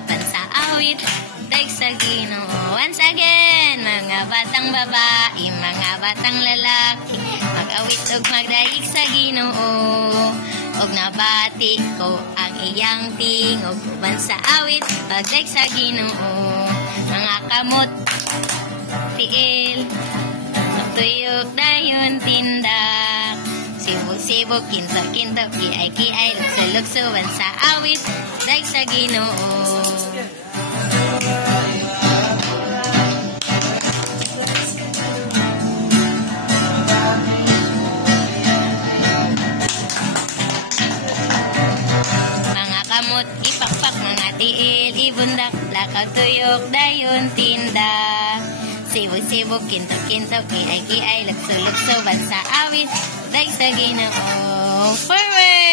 upan sa awit, daig sa Ginoo. Once again, mga batang babae, mga batang lalaki, mag-awit ug magdaig sa Ginoo. Og nabati ko ang iyang tingog, uban sa awit, magdaig sa Ginoo. Mga kamot, tiil, tuyok dayon tindak, sibog-sibog, kinto-kinto, kiay-kiay, lukso-luksuban sa awit, daig sa Ginoo. Mga kamot, ipakpak, mga tiil, ibundak, lakaw, tuyok dayon tindak, sibog-sibog, kinto-kinto, kiay-kiay, lukso-lukso, bansa awit, daig sa Ginoo. Forward!